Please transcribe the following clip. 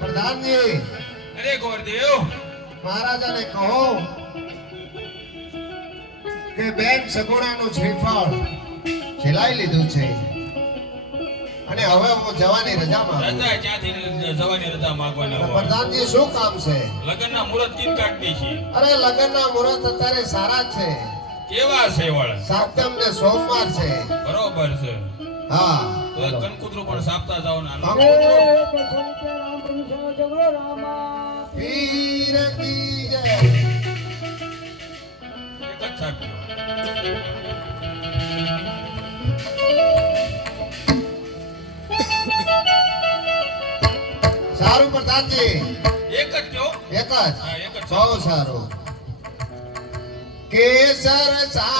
પ્રધાનજી અરે ગોરદેવ મહારાજાને કહો કે બેન સગુણાનું શ્રીફળ સિલાઈ લીધું છે અને હવે હું જવાની રજા માંગુ. રજા ક્યાંથી જવાની રજા માંગવાના હોય? પ્રધાનજી શું કામ છે? લગ્નના મુહૂર્ત તીન કાઢી છે. અરે લગ્નના મુહૂર્ત અત્યારે સારા જ છે. કેવા છે વળ? સાતમ ને સોમવાર છે. બરોબર છે. હા તો કનકુતરું પણ સાપતા જાવ ને આનો. પીર કી જય. એક જ સાપ્યો. સારું પ્રધાનજી, એક જ કયો? એક જ. હા, એક જ. બહુ સારું. કેસર સા